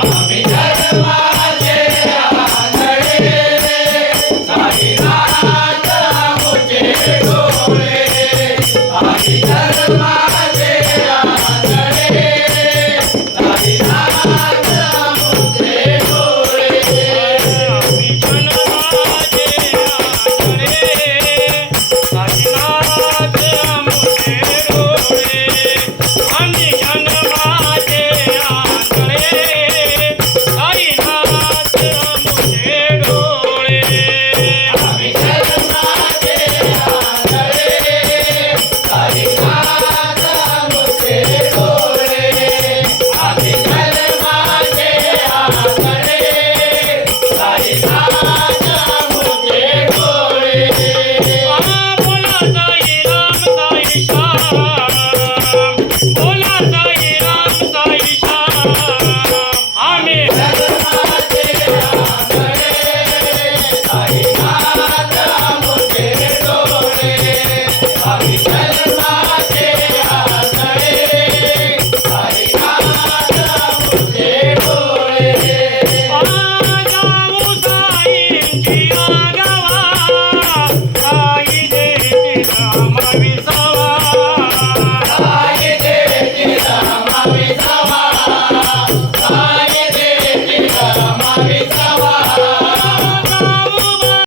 Kuda 吗 आम्ही